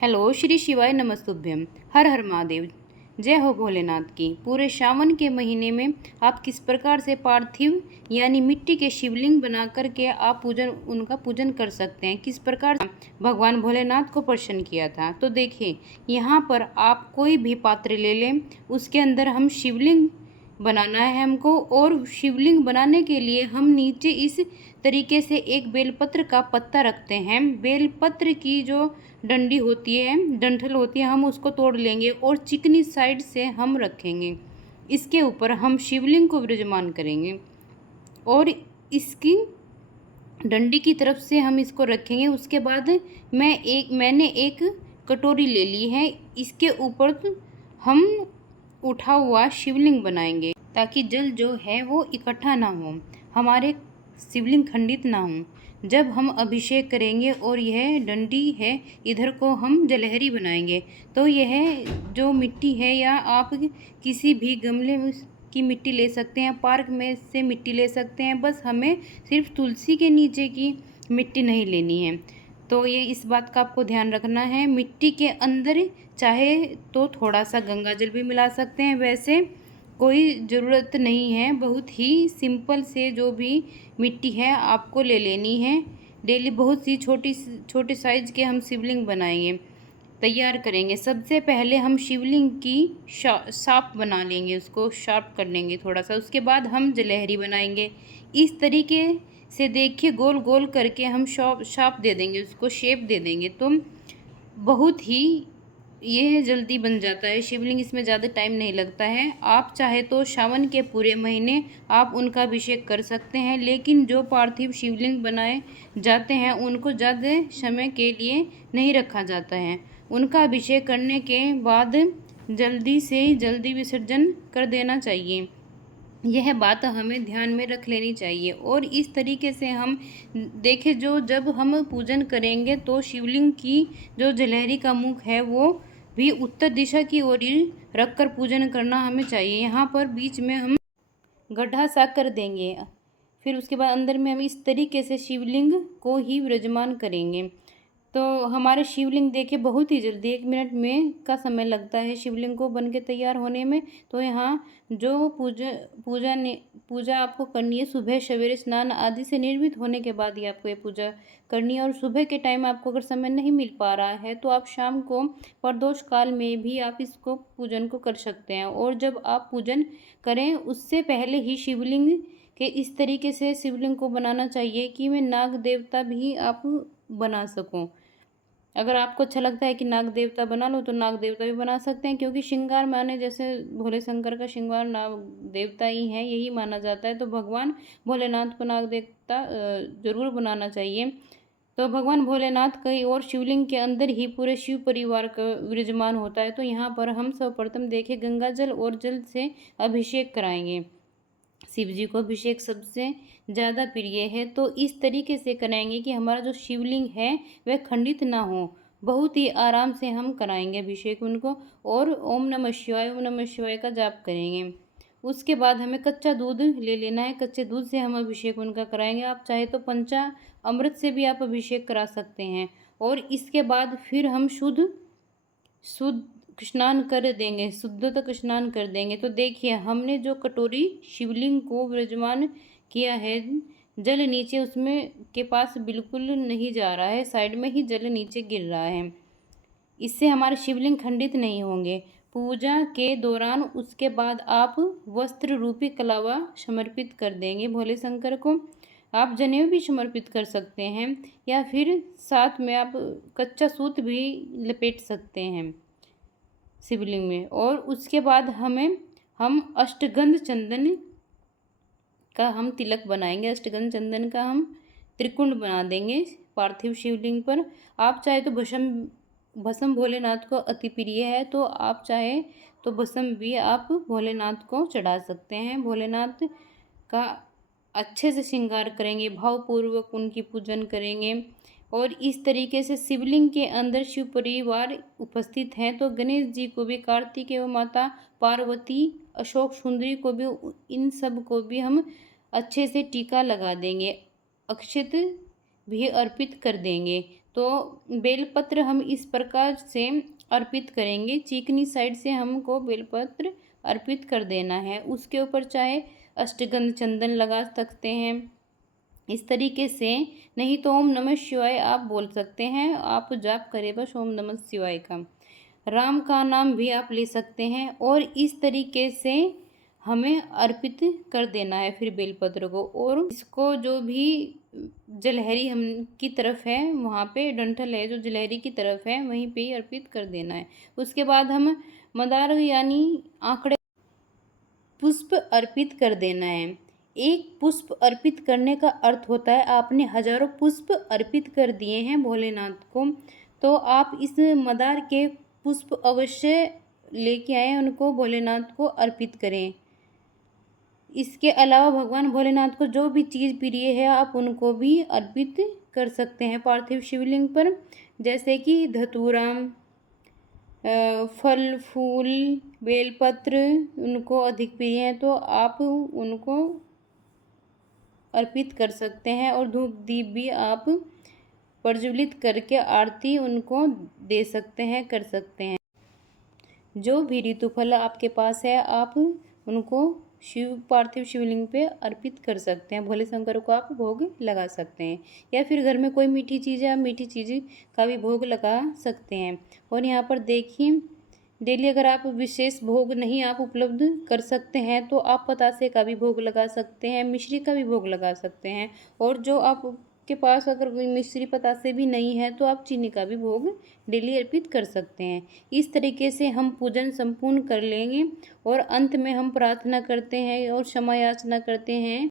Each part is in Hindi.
हेलो श्री शिवाय नमस्तुभ्यम। हर हर महादेव। जय हो भोलेनाथ की। पूरे श्रावण के महीने में आप किस प्रकार से पार्थिव यानी मिट्टी के शिवलिंग बना करके आप उनका पूजन कर सकते हैं, किस प्रकार भगवान भोलेनाथ को प्रसन्न किया था। तो देखिए, यहाँ पर आप कोई भी पात्र ले लें, उसके अंदर हम शिवलिंग बनाना है हमको। और शिवलिंग बनाने के लिए हम नीचे इस तरीके से एक बेलपत्र का पत्ता रखते हैं। बेलपत्र की जो डंडी होती है, डंठल होती है, हम उसको तोड़ लेंगे और चिकनी साइड से हम रखेंगे। इसके ऊपर हम शिवलिंग को विराजमान करेंगे और इसकी डंडी की तरफ से हम इसको रखेंगे। उसके बाद मैंने एक कटोरी ले ली है, इसके ऊपर हम उठा हुआ शिवलिंग बनाएंगे ताकि जल जो है वो इकट्ठा ना हो, हमारे शिवलिंग खंडित ना हो। जब हम अभिषेक करेंगे और यह डंडी है इधर को हम जलहरी बनाएंगे, तो यह जो मिट्टी है या आप किसी भी गमले की मिट्टी ले सकते हैं, पार्क में से मिट्टी ले सकते हैं, बस हमें सिर्फ तुलसी के नीचे की मिट्टी नहीं लेनी है। तो ये इस बात का आपको ध्यान रखना है। मिट्टी के अंदर चाहे तो थोड़ा सा गंगा जल भी मिला सकते हैं, वैसे कोई ज़रूरत नहीं है। बहुत ही सिंपल से जो भी मिट्टी है आपको ले लेनी है। डेली बहुत सी छोटे साइज़ के हम शिवलिंग बनाएंगे, तैयार करेंगे। सबसे पहले हम शिवलिंग की शार्प बना लेंगे, उसको शार्प कर लेंगे थोड़ा सा। उसके बाद हम जलहरी बनाएंगे। इस तरीके से देखिए, गोल गोल करके हम शार्प दे देंगे, उसको शेप दे देंगे, तो बहुत ही ये जल्दी बन जाता है शिवलिंग। इसमें ज़्यादा टाइम नहीं लगता है। आप चाहे तो सावन के पूरे महीने आप उनका अभिषेक कर सकते हैं, लेकिन जो पार्थिव शिवलिंग बनाए जाते हैं उनको ज़्यादा समय के लिए नहीं रखा जाता है। उनका अभिषेक करने के बाद जल्दी से जल्दी विसर्जन कर देना चाहिए। यह बात हमें ध्यान में रख लेनी चाहिए। और इस तरीके से हम देखें, जब हम पूजन करेंगे तो शिवलिंग की जो जलहरी का मुख है वो भी उत्तर दिशा की ओर रख कर पूजन करना हमें चाहिए। यहाँ पर बीच में हम गड्ढा सा कर देंगे, फिर उसके बाद अंदर में हम इस तरीके से शिवलिंग को ही विराजमान करेंगे। तो हमारे शिवलिंग देखिए बहुत ही जल्दी 1 मिनट में का समय लगता है शिवलिंग को बन के तैयार होने में। तो यहाँ जो पूजा आपको करनी है, सुबह सवेरे स्नान आदि से निर्मित होने के बाद ही आपको ये पूजा करनी है। और सुबह के टाइम आपको अगर समय नहीं मिल पा रहा है तो आप शाम को प्रदोष काल में भी आप इसको पूजन को कर सकते हैं। और जब आप पूजन करें उससे पहले ही शिवलिंग के इस तरीके से शिवलिंग को बनाना चाहिए कि मैं नाग देवता भी आप बना सकूं। अगर आपको अच्छा लगता है कि नाग देवता बना लो तो नाग देवता भी बना सकते हैं, क्योंकि श्रृंगार माने जैसे भोले शंकर का श्रृंगार नाग देवता ही है, यही माना जाता है। तो भगवान भोलेनाथ को नाग देवता जरूर बनाना चाहिए। तो भगवान भोलेनाथ कई और शिवलिंग के अंदर ही पूरे शिव परिवार का विराजमान होता है। तो यहाँ पर हम सर्वप्रथम देखें, गंगा जल और जल से अभिषेक कराएंगे। शिव जी को अभिषेक सबसे ज़्यादा प्रिय है, तो इस तरीके से कराएंगे कि हमारा जो शिवलिंग है वह खंडित ना हो। बहुत ही आराम से हम कराएंगे अभिषेक उनको। और ओम नमः शिवाय का जाप करेंगे। उसके बाद हमें कच्चा दूध ले लेना है, कच्चे दूध से हम अभिषेक उनका कराएंगे। आप चाहे तो पंचा अमृत से भी आप अभिषेक करा सकते हैं। और इसके बाद फिर हम शुद्ध स्नान कर देंगे, शुद्ध तक स्नान कर देंगे। तो देखिए, हमने जो कटोरी शिवलिंग को विराजमान किया है, जल नीचे उसमें के पास बिल्कुल नहीं जा रहा है, साइड में ही जल नीचे गिर रहा है। इससे हमारे शिवलिंग खंडित नहीं होंगे। पूजा के दौरान उसके बाद आप वस्त्र रूपी कलावा समर्पित कर देंगे भोले शंकर को। आप जनेऊ भी समर्पित कर सकते हैं, या फिर साथ में आप कच्चा सूत भी लपेट सकते हैं शिवलिंग में। और उसके बाद हम अष्टगंध चंदन का हम तिलक बनाएंगे। अष्टगंध चंदन का हम त्रिकुंड बना देंगे पार्थिव शिवलिंग पर। आप चाहे तो भस्म भोलेनाथ को अति प्रिय है, तो आप चाहे तो भस्म भी आप भोलेनाथ को चढ़ा सकते हैं। भोलेनाथ का अच्छे से श्रृंगार करेंगे, भावपूर्वक उनकी पूजन करेंगे। और इस तरीके से शिवलिंग के अंदर शिव परिवार उपस्थित हैं, तो गणेश जी को भी, कार्तिक एवं माता पार्वती, अशोक सुंदरी को भी, इन सब को भी हम अच्छे से टीका लगा देंगे, अक्षत भी अर्पित कर देंगे। तो बेलपत्र हम इस प्रकार से अर्पित करेंगे, चिकनी साइड से हमको बेलपत्र अर्पित कर देना है। उसके ऊपर चाहे अष्टगंध चंदन लगा सकते हैं इस तरीके से, नहीं तो ओम नमः शिवाय आप बोल सकते हैं। आप जाप करें बस ओम नमः शिवाय का, राम का नाम भी आप ले सकते हैं। और इस तरीके से हमें अर्पित कर देना है फिर बेलपत्र को। और इसको जो भी जलहरी हम की तरफ है, वहाँ पे डंठल है जो जलहरी की तरफ है, वहीं पे ही अर्पित कर देना है। उसके बाद हम मदार यानी आंकड़े पुष्प अर्पित कर देना है। एक पुष्प अर्पित करने का अर्थ होता है आपने हजारों पुष्प अर्पित कर दिए हैं भोलेनाथ को, तो आप इस मदार के पुष्प अवश्य लेके आए, उनको भोलेनाथ को अर्पित करें। इसके अलावा भगवान भोलेनाथ को जो भी चीज़ प्रिय है आप उनको भी अर्पित कर सकते हैं पार्थिव शिवलिंग पर, जैसे कि धतूरा, फल फूल, बेलपत्र उनको अधिक प्रिय हैं तो आप उनको अर्पित कर सकते हैं। और धूप दीप भी आप प्रज्वलित करके आरती उनको दे सकते हैं, कर सकते हैं। जो भी ऋतुफल आपके पास है आप उनको पार्थिव शिवलिंग पे अर्पित कर सकते हैं। भोले शंकर को आप भोग लगा सकते हैं, या फिर घर में कोई मीठी चीज़ है आप मीठी चीज़ का भी भोग लगा सकते हैं। और यहाँ पर देखिए, डेली अगर आप विशेष भोग नहीं आप उपलब्ध कर सकते हैं तो आप बतासे का भी भोग लगा सकते हैं, मिश्री का भी भोग लगा सकते हैं। और जो आपके पास अगर मिश्री पतासे भी नहीं है तो आप चीनी का भी भोग डेली अर्पित कर सकते हैं। इस तरीके से हम पूजन संपूर्ण कर लेंगे और अंत में हम प्रार्थना करते हैं और क्षमा याचना करते हैं।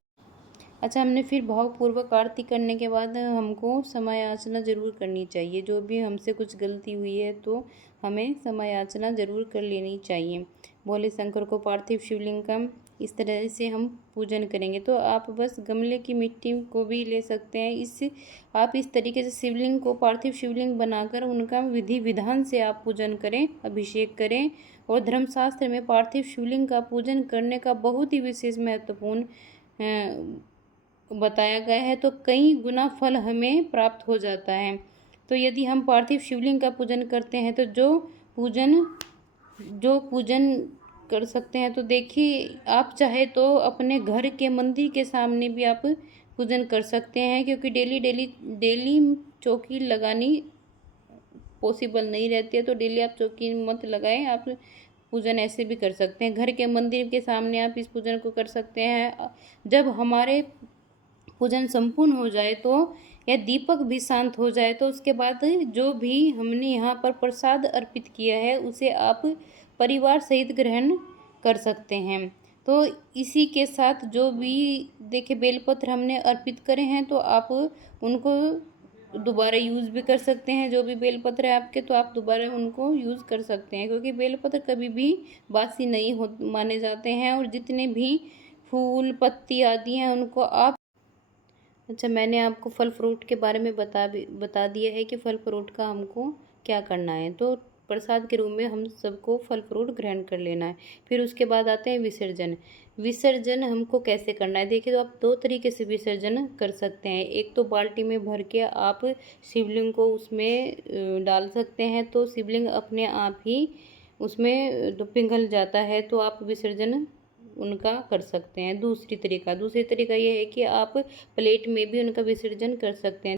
अच्छा, हमने फिर भावपूर्वक आरती करने के बाद हमको क्षमा याचना ज़रूर करनी चाहिए। जो भी हमसे कुछ गलती हुई है तो हमें क्षमा याचना ज़रूर कर लेनी चाहिए। भोले शंकर को पार्थिव शिवलिंग का इस तरह से हम पूजन करेंगे। तो आप बस गमले की मिट्टी को भी ले सकते हैं। आप इस तरीके से शिवलिंग को पार्थिव शिवलिंग बनाकर उनका विधि विधान से आप पूजन करें, अभिषेक करें। और धर्मशास्त्र में पार्थिव शिवलिंग का पूजन करने का बहुत ही विशेष महत्वपूर्ण बताया गया है, तो कई गुना फल हमें प्राप्त हो जाता है। तो यदि हम पार्थिव शिवलिंग का पूजन करते हैं तो जो पूजन कर सकते हैं, तो देखिए आप चाहे तो अपने घर के मंदिर के सामने भी आप पूजन कर सकते हैं, क्योंकि डेली चौकी लगानी पॉसिबल नहीं रहती है। तो डेली आप चौकी मत लगाएं, आप पूजन ऐसे भी कर सकते हैं। घर के मंदिर के सामने आप इस पूजन को कर सकते हैं। जब हमारे पूजन संपूर्ण हो जाए तो या दीपक भी शांत हो जाए तो उसके बाद जो भी हमने यहाँ पर प्रसाद अर्पित किया है उसे आप परिवार सहित ग्रहण कर सकते हैं। तो इसी के साथ जो भी देखिए बेलपत्र हमने अर्पित करे हैं तो आप उनको दोबारा यूज़ भी कर सकते हैं। जो भी बेलपत्र है आपके तो आप दोबारा उनको यूज़ कर सकते हैं, क्योंकि बेलपत्र कभी भी बासी नहीं हो माने जाते हैं। और जितने भी फूल पत्ती आदि हैं उनको आप अच्छा, मैंने आपको फल फ्रूट के बारे में बता दिया है कि फल फ्रूट का हमको क्या करना है। तो प्रसाद के रूप में हम सबको फल फ्रूट ग्रहण कर लेना है। फिर उसके बाद आते हैं विसर्जन। विसर्जन हमको कैसे करना है, देखिए तो आप दो तरीके से विसर्जन कर सकते हैं। एक तो बाल्टी में भर के आप शिवलिंग को उसमें डाल सकते हैं, तो शिवलिंग अपने आप ही उसमें पिघल जाता है, तो आप विसर्जन उनका कर सकते हैं। दूसरी तरीका ये है कि आप प्लेट में भी उनका विसर्जन कर सकते हैं।